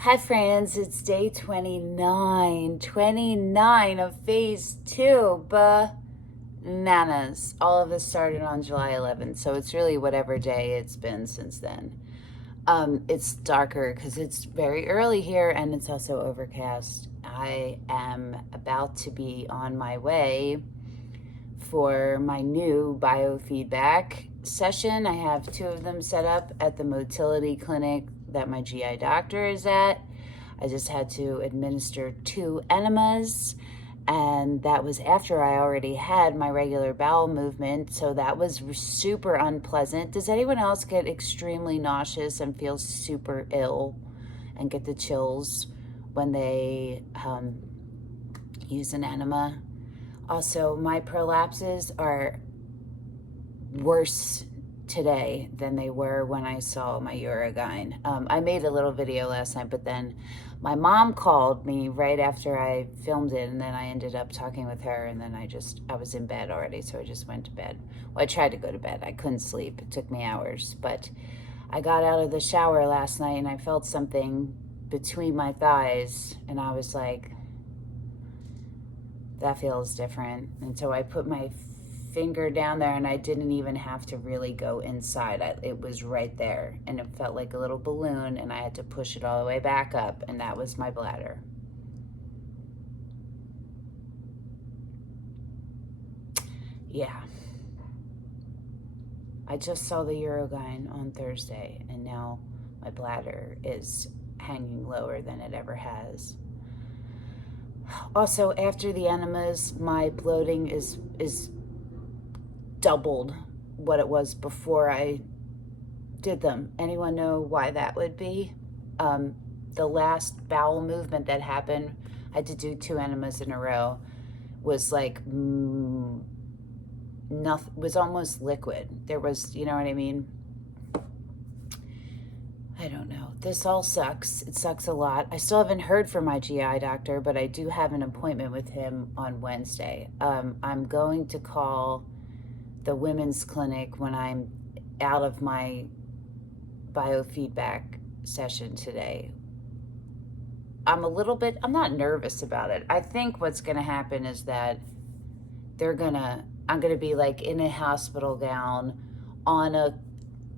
Hi friends, it's day 29 of phase 2, bananas. All of this started on July 11th, so it's really whatever day it's been since then. It's darker because it's very early here and it's also overcast. I am about to be on my way for my new biofeedback session. I have 2 of them set up at the motility clinic that my GI doctor is at. I just had to administer 2 enemas, and that was after I already had my regular bowel movement, so that was super unpleasant. Does anyone else get extremely nauseous and feel super ill and get the chills when they use an enema? Also, my prolapses are worse today than they were when I saw my urogyne. I made a little video last night, but then my mom called me right after I filmed it, and then I ended up talking with her, and then I was in bed already, so I just went to bed. Well, I tried to go to bed. I couldn't sleep. It took me hours, but I got out of the shower last night, and I felt something between my thighs, and I was like, that feels different. And so I put my finger down there, and I didn't even have to really go inside. It was right there, and it felt like a little balloon, and I had to push it all the way back up, and that was my bladder. Yeah. I just saw the urogyne on Thursday, and now my bladder is hanging lower than it ever has. Also, after the enemas, my bloating is doubled what it was before I did them. Anyone know why that would be? The last bowel movement that happened, I had to do 2 enemas in a row, was like nothing, was almost liquid. There was, you know what I mean? I don't know. This all sucks. It sucks a lot. I still haven't heard from my GI doctor, but I do have an appointment with him on Wednesday. I'm going to call the women's clinic when I'm out of my biofeedback session today. I'm not nervous about it. I think what's going to happen is that I'm going to be like in a hospital gown on a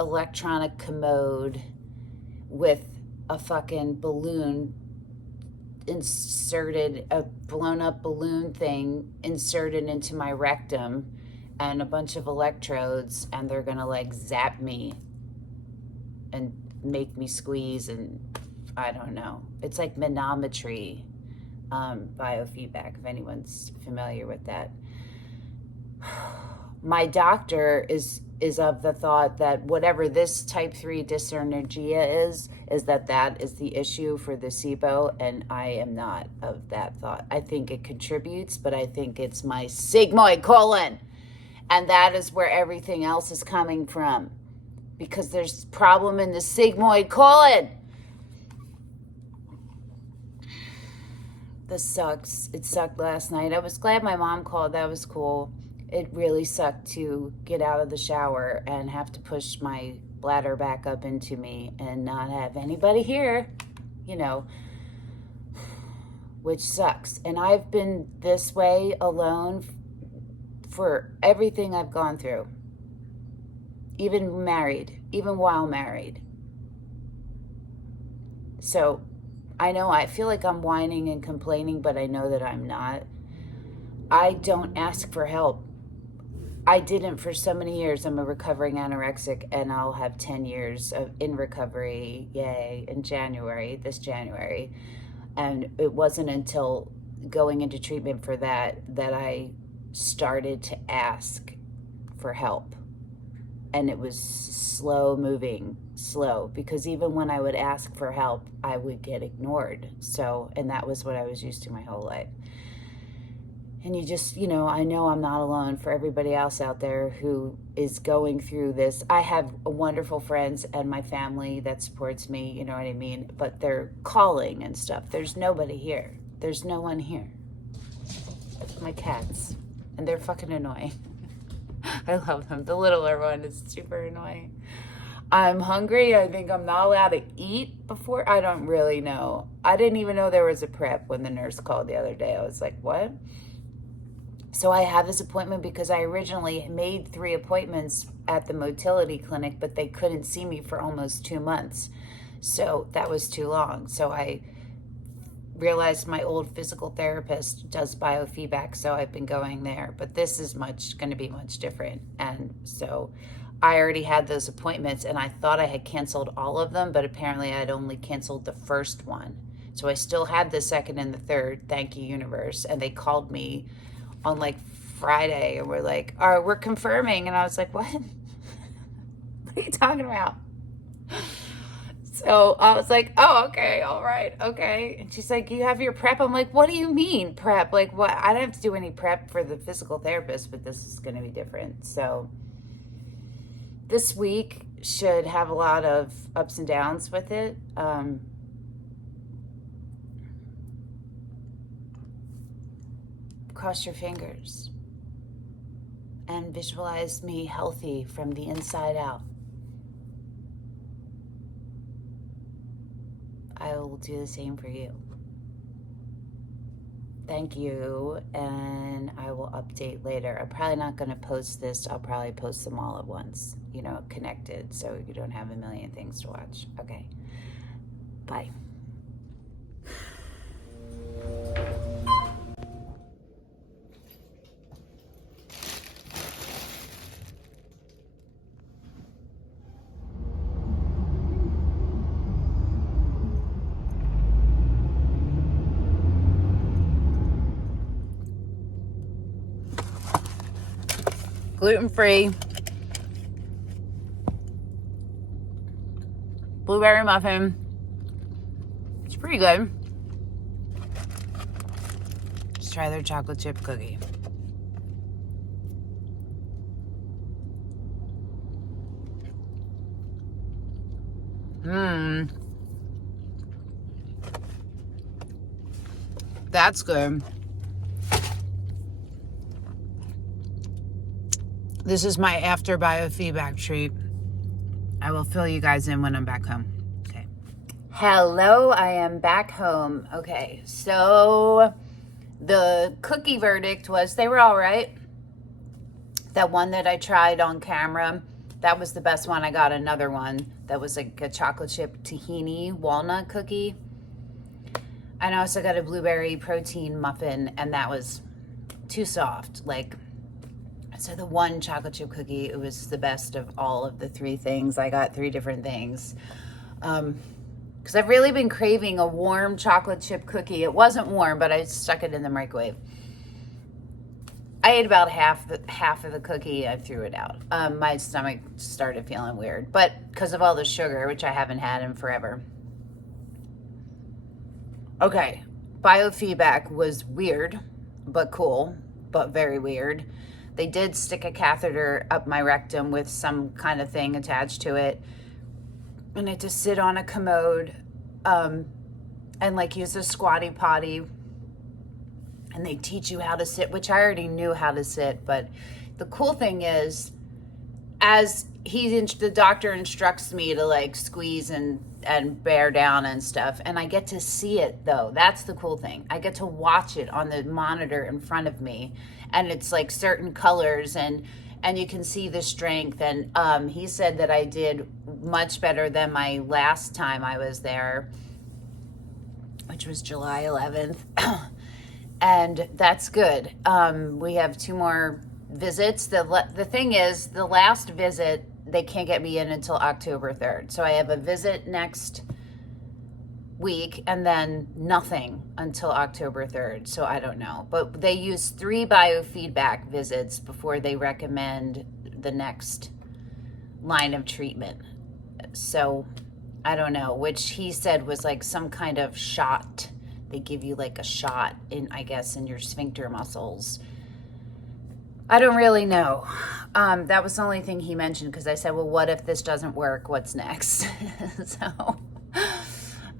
electronic commode with a fucking balloon inserted, a blown up balloon thing inserted into my rectum, and a bunch of electrodes, and they're gonna like zap me and make me squeeze, and I don't know. It's like manometry biofeedback, if anyone's familiar with that. My doctor is of the thought that whatever this type 3 dyssynergia is that is the issue for the SIBO, and I am not of that thought. I think it contributes, but I think it's my sigmoid colon, and that is where everything else is coming from, because there's problem in the sigmoid colon. This sucks. It sucked last night. I was glad my mom called. That was cool. It really sucked to get out of the shower and have to push my bladder back up into me and not have anybody here, you know, which sucks. And I've been this way alone for everything I've gone through, even while married. So I know I feel like I'm whining and complaining, but I know that I'm not. I don't ask for help. I didn't for so many years. I'm a recovering anorexic, and I'll have 10 years in recovery, yay, in this January. And it wasn't until going into treatment for that I started to ask for help. And it was slow, because even when I would ask for help, I would get ignored. And that was what I was used to my whole life. And you just, I know I'm not alone. For everybody else out there who is going through this, I have wonderful friends and my family that supports me, you know what I mean? But they're calling and stuff. There's nobody here. There's no one here. My cats. And they're fucking annoying. I love them. The littler one is super annoying. I'm hungry. I think I'm not allowed to eat before. I don't really know. I didn't even know there was a prep when the nurse called the other day. I was like, what? So I have this appointment because I originally made 3 appointments at the motility clinic, but they couldn't see me for almost 2 months. So that was too long. So I realized my old physical therapist does biofeedback, so I've been going there. But this is going to be much different. And so I already had those appointments, and I thought I had canceled all of them, but apparently I'd only canceled the first one. So I still had the second and the third, thank you, universe. And they called me on like Friday and we're like, all right, we're confirming. And I was like, what? What are you talking about? So I was like, oh, okay, all right, okay. And she's like, you have your prep? I'm like, what do you mean prep? Like, what? I don't have to do any prep for the physical therapist, but this is going to be different. So this week should have a lot of ups and downs with it. Cross your fingers and visualize me healthy from the inside out. I will do the same for you. Thank you, and I will update later. I'm probably not going to post this. I'll probably post them all at once, connected, so you don't have a million things to watch. Okay, bye. Gluten-free blueberry muffin. It's pretty good. Let's try their chocolate chip cookie. That's good. This is my after biofeedback treat. I will fill you guys in when I'm back home. Okay. Hello, I am back home. Okay, so the cookie verdict was they were all right. That one that I tried on camera, that was the best one. I got another one that was like a chocolate chip tahini walnut cookie. And I also got a blueberry protein muffin, and that was too soft. So the one chocolate chip cookie, it was the best of all of the 3 things. I got 3 different things. Because I've really been craving a warm chocolate chip cookie. It wasn't warm, but I stuck it in the microwave. I ate about half of the cookie. I threw it out. My stomach started feeling weird, but because of all the sugar, which I haven't had in forever. Okay, biofeedback was weird, but cool, but very weird. They did stick a catheter up my rectum with some kind of thing attached to it. And I had to sit on a commode and use a squatty potty. And they teach you how to sit, which I already knew how to sit. But the cool thing is, as the doctor instructs me to squeeze and bear down and stuff, and I get to see it though. That's the cool thing. I get to watch it on the monitor in front of me, and it's certain colors and you can see the strength. And he said that I did much better than my last time I was there, which was July 11th. And that's good. We have 2 more visits. The thing is, the last visit, they can't get me in until October 3rd. So I have a visit next week and then nothing until October 3rd. So I don't know. But they use 3 biofeedback visits before they recommend the next line of treatment. So I don't know, which he said was some kind of shot. They give you a shot in your sphincter muscles. I don't really know. That was the only thing he mentioned, because I said, well, what if this doesn't work? What's next? So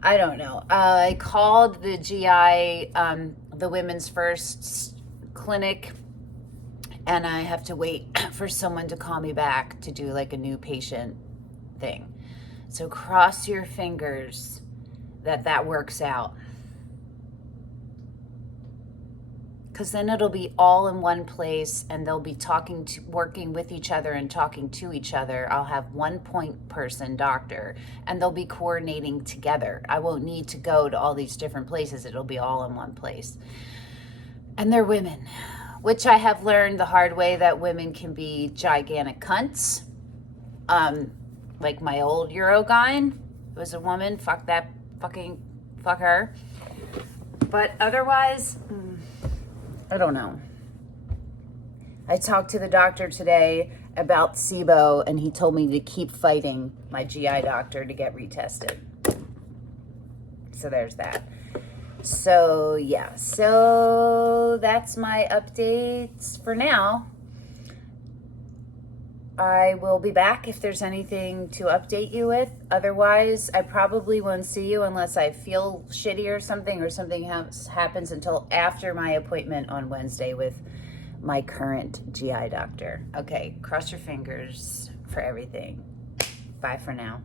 I don't know. I called the GI, the Women's First clinic, and I have to wait for someone to call me back to do a new patient thing. So cross your fingers that that works out. Because then it'll be all in one place and they'll be working with each other and talking to each other. I'll have one point person doctor and they'll be coordinating together. I won't need to go to all these different places. It'll be all in one place. And they're women, which I have learned the hard way that women can be gigantic cunts. Like my old Urogyne was a woman. Fuck her. But otherwise, I don't know. I talked to the doctor today about SIBO, and he told me to keep fighting my GI doctor to get retested. So there's that. So yeah, so that's my updates for now. I will be back if there's anything to update you with. Otherwise, I probably won't see you unless I feel shitty or something happens until after my appointment on Wednesday with my current GI doctor. Okay, cross your fingers for everything. Bye for now.